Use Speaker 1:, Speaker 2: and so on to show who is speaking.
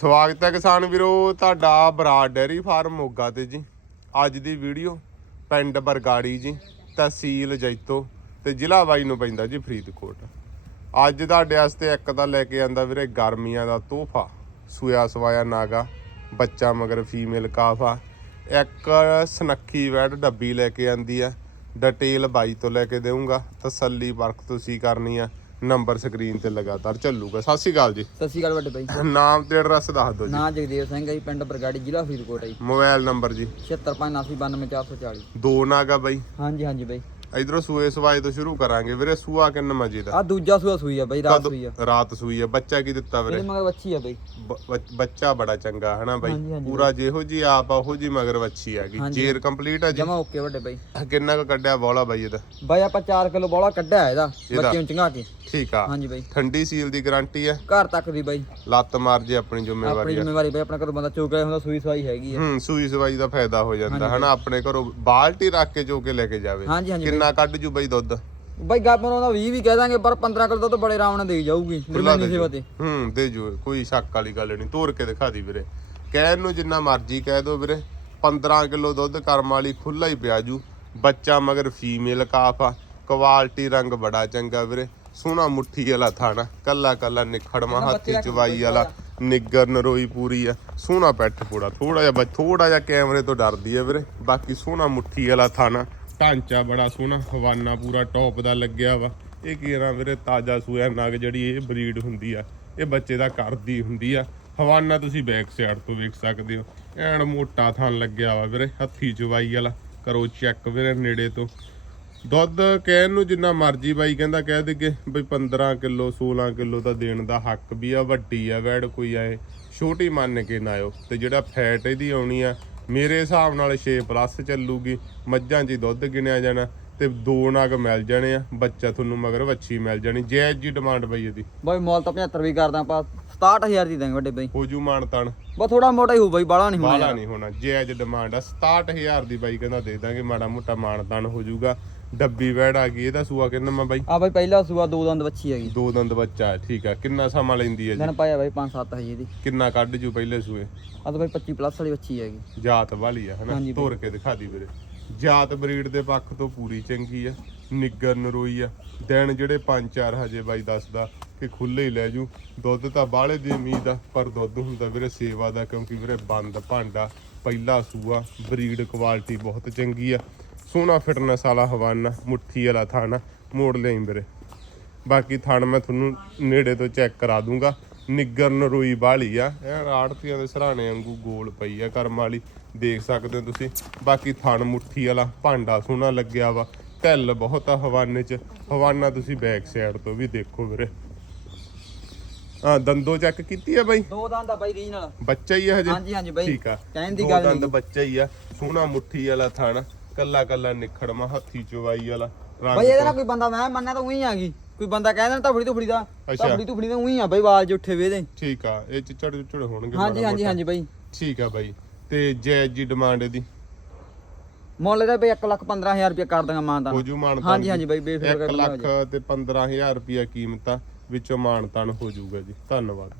Speaker 1: ਸਵਾਗਤ ਹੈ ਕਿਸਾਨ ਵੀਰੋ, ਤੁਹਾਡਾ ਬਰਾੜ ਡੈਰੀ ਫਾਰਮ ਮੋਗਾ ਤੇ ਜੀ। ਅੱਜ ਦੀ ਵੀਡੀਓ ਪਿੰਡ ਬਰਗਾੜੀ ਜੀ, ਤਹਿਸੀਲ ਜੈਤੋ ਤੇ ਜ਼ਿਲ੍ਹਾ ਬਾਈ ਨੂੰ ਪੈਂਦਾ ਜੀ ਫਰੀਦਕੋਟ। ਅੱਜ ਤੁਹਾਡੇ ਵਾਸਤੇ ਇੱਕ ਤਾਂ ਲੈ ਕੇ ਆਂਦਾ ਵੀਰੇ, ਗਰਮੀਆਂ ਦਾ ਤੋਹਫਾ ਸੂਆ ਸਵਾਇਆ ਨਾਗਾ, ਬੱਚਾ ਮਗਰ ਫੀਮੇਲ ਕਾਫਾ। ਇੱਕ ਸਨੱਖੀ ਵੈਡ ਡੱਬੀ ਲੈ ਕੇ ਆਂਦੀ ਆ, ਡਿਟੇਲ ਬਾਈ ਤੋਂ ਲੈ ਕੇ ਦੇਵਾਂਗਾ ਤਸੱਲੀ ਵਰਕ ਤੁਸੀਂ ਕਰਨੀ ਆ। ਨੰਬਰ ਸਕਰੀਨ ਤੇ ਲਗਾਤਾਰ ਚੱਲੂਗਾ। ਸਤਿ ਸ਼੍ਰੀ ਅਕਾਲ ਜੀ।
Speaker 2: ਸਤਿ ਸ਼੍ਰੀ ਅਕਾਲ ਵੱਡੇ ਬਾਈ
Speaker 1: ਨਾਮ ਤੇ ਐਡਰੈਸ ਦੱਸ ਦਿਓ ਜੀ।
Speaker 2: ਨਾਂ ਜਗਦੇਵ ਸਿੰਘ ਹੈ ਜੀ ਪਿੰਡ ਬਰਗਾੜੀ ਜ਼ਿਲ੍ਹਾ ਫਰੀਦਕੋਟ ਹੈ ਜੀ।
Speaker 1: ਮੋਬਾਈਲ ਨੰਬਰ ਜੀ।
Speaker 2: 7598929440
Speaker 1: ਦੋ ਨਾਗਾ ਬਾਈ।
Speaker 2: ਹਾਂਜੀ ਹਾਂਜੀ ਬਾਈ।
Speaker 1: ਇਧਰੋਂ ਸੂਏ ਸਵਾਏ ਤੋਂ ਸ਼ੁਰੂ ਕਰਾਂਗੇ ਵੀਰੇ ਸੂਆ ਕਿੰਨ ਮਜੇ ਦਾ?
Speaker 2: ਆ ਦੂਜਾ ਸੂਆ ਸੂਈ ਆ ਬਾਈ ਰਾਤ ਸੂਈ ਆ।
Speaker 1: ਰਾਤ ਸੂਈ ਆ ਬੱਚਾ ਕੀ ਦਿੱਤਾ ਵੀਰੇ?
Speaker 2: ਇਹਦੇ ਮਗਰ ਵੱਛੀ ਆ ਬਾਈ।
Speaker 1: ਬੱਚਾ ਬੜਾ ਚੰਗਾ ਹਨਾ ਬਾਈ? ਪੂਰਾ ਜਿਹੋ ਜੀ ਆਪ ਆ ਉਹੋ ਜੀ ਮਗਰ ਵੱਛੀ ਹੈਗੀ
Speaker 2: ਹਾਂਜੀ।
Speaker 1: ਜੇਰ ਕੰਪਲੀਟ ਆ ਜੀ?
Speaker 2: ਜਮਾ ਓਕੇ ਵੱਡੇ ਬਾਈ।
Speaker 1: ਕਿੰਨਾ ਕੁ ਕੱਢਿਆ ਬੋਲਾ ਬਾਈ ਇਹਦਾ?
Speaker 2: ਬਾਈ ਆਪਾਂ 4 ਕਿਲੋ ਬੋਲਾ ਕੱਢਿਆ ਇਹਦਾ? ਬੱਚੇ ਨੂੰ ਚੰਗਾ ਕੇ।
Speaker 1: ਠੀਕ ਆ।
Speaker 2: ਹਾਂਜੀ ਬਾਈ।
Speaker 1: ਠੰਡੀ ਸੀਲ ਦੀ ਗਾਰੰਟੀ ਆ?
Speaker 2: ਘਰ ਤੱਕ ਦੀ ਬਾਈ।
Speaker 1: ਲੱਤ ਮਾਰ ਜੇ ਆਪਣੀ
Speaker 2: ਆਪਣੀ
Speaker 1: ਜ਼ਿੰਮੇਵਾਰੀ ਆ।
Speaker 2: ਜ਼ਿੰਮੇਵਾਰੀ ਬਾਈ ਆਪਣਾ ਘਰੋਂ ਬੰਦਾ ਚੋਕ ਰਿਹਾ ਹੁੰਦਾ ਸੂਈ ਸਵਾਈ ਹੈਗੀ ਆ।
Speaker 1: ਹੂੰ ਸੂਈ ਸਵਾਈ ਦਾ ਫਾਇਦਾ ਹੋ ਜਾਂਦਾ ਹਨਾ? ਆਪਣੇ ਘਰੋਂ ਬਾਲਟੀ ਰੱਖ ਕੇ ਚੋ ਕੇ ਲੈ ਕੇ ਜਾਵੇ।
Speaker 2: ਹਾਂਜੀ ਹਾਂਜੀ।
Speaker 1: ਕਿੰਨਾ ਕੱਢ ਜੂ ਬਾਈ ਦੁੱਧ?
Speaker 2: ਬਾਈ ਗੱਪ ਨੂੰ 20 ਵੀ ਕਹਿ ਦਾਂਗੇ ਪਰ 15 ਕਿਲੋ ਦੁੱਧ ਬੜੇ ਆਰਾਮ ਨਾਲ ਦੇਈ ਜਾਊਗੀ
Speaker 1: ਦੇ
Speaker 2: ਸੇਵਾ ਤੇ
Speaker 1: ਹੂੰ ਦੇ ਜੂ ਕੋਈ ਸ਼ੱਕ ਵਾਲੀ ਗੱਲ ਨਹੀਂ ਤੋੜ ਕੇ ਦਿਖਾ ਦੀ ਵੀਰੇ। ਕਹਿਣ ਨੂੰ ਜਿੰਨਾ ਮਰਜ਼ੀ ਕਹਿ ਦੋ ਵੀਰੇ 15 ਕਿਲੋ ਦੁੱਧ ਕਰਮ ਵਾਲੀ ਖੁੱਲਾ ਹੀ ਪਿਆ ਜੂ। ਬੱਚਾ ਮਗਰ ਫੀਮੇਲ ਕਾਫ ਆ ਕੁਆਲਿਟੀ ਰੰਗ ਬੜਾ ਚੰਗਾ ਵੀਰੇ। ਸੋਹਣਾ ਮੁੱਠੀ ਵਾਲਾ ਥਾਣਾ ਕੱਲਾ ਕੱਲਾ ਨਿਖੜਵਾ ਹੱਥੀ ਚਵਾਈ ਵਾਲਾ ਨਿੱਗਰ ਨਰੋਈ ਪੂਰੀ ਆ ਸੋਹਣਾ ਪੈਠ ਪੂੜਾ ਥੋੜਾ ਜਿਹਾ ਥੋੜਾ ਜਿਹਾ ਕੈਮਰੇ ਤੋਂ ਡਰਦੀ ਆ ਵੀਰੇ। ਬਾਕੀ ਸੋਹਣਾ ਮੁੱਠੀ ਵਾਲਾ ਥਾਣਾ ਢਾਂਚਾ ਬੜਾ ਸੋਹਣਾ, ਹਵਾਨਾ ਪੂਰਾ ਟੌਪ ਦਾ ਲੱਗਿਆ ਵਾ। ਇਹ ਕੀ ਨਾ ਵੀਰੇ, ਤਾਜ਼ਾ ਸੂਆ, ਨਗ ਜਿਹੜੀ ਇਹ ਬਰੀਡ ਹੁੰਦੀ ਆ, ਇਹ ਬੱਚੇ ਦਾ ਕਰਦੀ ਹੁੰਦੀ ਆ। ਹਵਾਨਾ ਤੁਸੀਂ ਬੈਕ ਸਾਈਡ ਤੋਂ ਵੇਖ ਸਕਦੇ ਹੋ। ਐਨ ਮੋਟਾ ਥਾਂ ਲੱਗਿਆ ਵਾ ਵੀਰੇ, ਹੱਥੀ ਚਵਾਈ ਵਾਲਾ। ਕਰੋ ਚੈੱਕ ਵੀਰੇ, ਨੇੜੇ ਤੋਂ। ਦੁੱਧ ਕਹਿਣ ਨੂੰ ਜਿੰਨਾ ਮਰਜ਼ੀ ਬਾਈ ਕਹਿੰਦਾ ਕਹਿ ਦੇਗੇ ਬਈ 15 ਕਿਲੋ 16 ਕਿਲੋ ਤਾਂ ਦੇਣ ਦਾ ਹੱਕ ਵੀ ਆ, ਵੱਡੀ ਆ, ਵੈੜ ਕੋਈ ਆਏ। ਛੋਟੀ ਮੰਨ ਕੇ ਨਾ ਆਇਓ ਤੇ ਜਿਹੜਾ ਫੈਟ ਇਹਦੀ ਆਉਣੀ ਆ ਮੇਰੇ ਹਿਸਾਬ ਨਾਲ 6 ਪਲੱਸ ਚੱਲੂਗੀ, ਮੱਝਾਂ 'ਚ ਦੁੱਧ ਗਿਣਿਆ ਜਾਣਾ ਤੇ ਦੋ ਨਗ ਮਿਲ ਜਾਣੇ ਆ, ਬੱਚਾ ਤੁਹਾਨੂੰ ਮਗਰ ਵੱਛੀ ਮਿਲ ਜਾਣੀ ਜੈਜ ਜੀ ਡਿਮਾਂਡ ਬਈ ਇਹਦੀ।
Speaker 2: ਬਾਈ ਮੁੱਲ ਤਾਂ 75 ਵੀ ਕਰਦਾ ਆਪਾਂ। 67000 ਦੀ ਦਾਂਗੇ ਵੱਡੇ ਬਾਈ।
Speaker 1: ਹੋ ਜੂ ਮਾਨ ਤਾਣ।
Speaker 2: ਬਸ ਥੋੜਾ ਮੋਟਾ ਹੀ ਹੋਊ ਬਾਈ ਬਾਲਾ ਨਹੀਂ ਹੋਣਾ
Speaker 1: ਬਾਲਾ ਨਹੀਂ ਹੋਣਾ ਜੈਜ ਡਿਮਾਂਡ ਆ 67000 ਦੀ ਬਾਈ ਕਹਿੰਦਾ ਦੇ ਦਾਂਗੇ ਮਾੜਾ ਮੋਟਾ ਮਾਨ ਤਾਣ ਹੋ ਜੂਗਾ। ਡੱਬੀ ਵੈੜ ਆ ਗਈ ਇਹਦਾ ਸੂਆ ਕਿੰਨਾ ਮਾ ਬਾਈ?
Speaker 2: ਆ ਬਾਈ ਪਹਿਲਾ ਸੂਆ ਦੋ ਦੰਦ ਵੱਛੀ ਹੈਗੀ।
Speaker 1: ਦੋ ਦੰਦ ਬੱਚਾ ਠੀਕ ਆ ਕਿੰਨਾ ਸਮਾਂ ਲੈਂਦੀ ਹੈ ਜੀ?
Speaker 2: ਦਿਨ ਪਾਇਆ ਬਾਈ 5-7 ਹੈ ਜੀ ਇਹਦੀ
Speaker 1: ਕਿੰਨਾ ਕੱਢ ਜੂ ਪਹਿਲੇ ਸੂਏ?
Speaker 2: ਆ ਤਾਂ ਬਾਈ 25 ਪਲੱਸ ਵਾਲੀ ਵੱਛੀ ਹੈਗੀ।
Speaker 1: ਜਾਤ ਵਾਲੀ ਆ ਹਨਾ?
Speaker 2: ਹਾਂਜੀ
Speaker 1: ਤੋਰ ਕੇ ਦਿਖਾ ਦੀ ਵੀਰੇ। ਜਾਤ ਬਰੀਡ ਦੇ ਪੱਖ ਤੋਂ ਪੂਰੀ ਚੰਗੀ ਆ। ਨਿੱਗਰ ਨਰੋਈ ਆ। ਦਿਨ ਜਿਹੜੇ 5-4 ਹਜੇ ਬਾਈ ਦੱਸਦਾ ਕਿ ਖੁੱਲੇ ਹੀ ਲੈ ਜੂ। ਦੁੱਧ ਤਾਂ ਬਾਹਲੇ ਦੀ ਉਮੀਦ ਆ, ਪਰ ਦੁੱਧ ਹੁੰਦਾ ਵੀਰੇ ਸੇਵਾ ਦਾ, ਕਿਉਂਕਿ ਵੀਰੇ ਬੰਦ ਭਾਂਡਾ, ਪਹਿਲਾ ਸੂਆ, ਬਰੀਡ ਕੁਆਲਿਟੀ ਬਹੁਤ ਚੰਗੀ ਆ। ਸੋਹਣਾ ਫਿਟਨੈਸ ਵਾਲਾ ਹਵਾਨਾ, ਮੁੱਠੀ ਵਾਲਾ ਥਾਣਾ, ਮੋੜ ਲਈ ਵੀਰੇ। ਬਾਕੀ ਥਣ ਮੈਂ ਤੁਹਾਨੂੰ ਨੇੜੇ ਤੋਂ ਚੈੱਕ ਕਰਾ ਦੂੰਗਾ। ਨਿੱਗਰ ਨਰੋਈ ਬਾਲੀ ਆ, ਇਹ ਆੜਤੀਆਂ ਦੇ ਸਰਾਣੇ ਵਾਂਗੂ ਗੋਲ ਪਈ ਆ ਕਰਮ ਵਾਲੀ, ਦੇਖ ਸਕਦੇ ਹੋ ਤੁਸੀਂ। ਬਾਕੀ ਥਣ ਮੁੱਠੀ ਵਾਲਾ ਭਾਂਡਾ ਸੋਹਣਾ ਲੱਗਿਆ ਵਾ। ਢਿੱਲ ਬਹੁਤ ਆ ਹਵਾਨੇ 'ਚ। ਹਵਾਨਾ ਤੁਸੀਂ ਬੈਕ ਸਾਈਡ ਤੋਂ ਵੀ ਦੇਖੋ ਵੀਰੇ। ਆ ਦੰਦੋ ਚੈੱਕ ਕੀਤੀ ਆ ਬਾਈ?
Speaker 2: ਦੋ ਦੰਦ ਆ ਬਾਈ ਰੀਜਨਲ
Speaker 1: ਬੱਚਾ ਹੀ ਆ ਹਜੇ?
Speaker 2: ਹਾਂਜੀ ਹਾਂਜੀ ਬਾਈ।
Speaker 1: ਠੀਕ ਆ।
Speaker 2: ਕਹਿਣ ਦੀ ਗੱਲ
Speaker 1: ਦੰਦ
Speaker 2: ਨਹੀਂ।
Speaker 1: ਬੱਚਾ ਹੀ ਆ। ਸੋਹਣਾ ਮੁੱਠੀ ਵਾਲਾ ਥਣ। ਕੱਲਾ ਕੱਲਾ ਨਿਖੜਮਾ ਹੱਥੀ ਚਵਾਈ ਵਾਲਾ।
Speaker 2: ਬਾਈ ਇਹਦੇ ਨਾਲ ਕੋਈ ਬੰਦਾ ਮੈਂ ਮੰਨਿਆ ਤਾਂ ਉਹੀ ਆ ਗਈ। ਕੋਈ ਬੰਦਾ ਕਹਿ ਦੇਣਾ ਤਫੜੀ ਤੁਫੜੀ ਦਾ। ਤਫੜੀ ਤੁਫੜੀ ਦਾ ਉਹੀ ਆ ਬਾਈ ਵਾਲ ਜੁੱਠੇ ਵੇ ਦੇ
Speaker 1: ਠੀਕ ਆ ਇਹ ਚਿੱਚੜ ਚੁੱਚੜ ਹੋਣਗੇ
Speaker 2: ਹਾਂਜੀ ਹਾਂਜੀ। ਹਾਂਜੀ ਬਾਈ।
Speaker 1: ਠੀਕ ਆ ਬਾਈ। ਤੇ ਜੈਜ ਜੀ ਡਿਮਾਂਡ ਇਹਦੀ?
Speaker 2: ਮੁੱਲ ਇਹਦਾ ਬਾਈ 1 ਲੱਖ 15000 ਰੁਪਏ ਕਰ ਦਾਂਗਾ ਮਾਨ ਦਾ
Speaker 1: ਹੋ ਜੂ ਮਾਨਤਾਨ
Speaker 2: ਹਾਂਜੀ ਹਾਂਜੀ ਬਾਈ ਬੇਫਿਕਰ
Speaker 1: 1 ਲੱਖ ਤੇ 15000 ਰੁਪਿਆ ਕੀਮਤ ਆ ਵਿੱਚੋਂ ਮਾਨਤਾਨ ਹੋ ਜਾਊਗਾ ਜੀ। ਧੰਨਵਾਦ।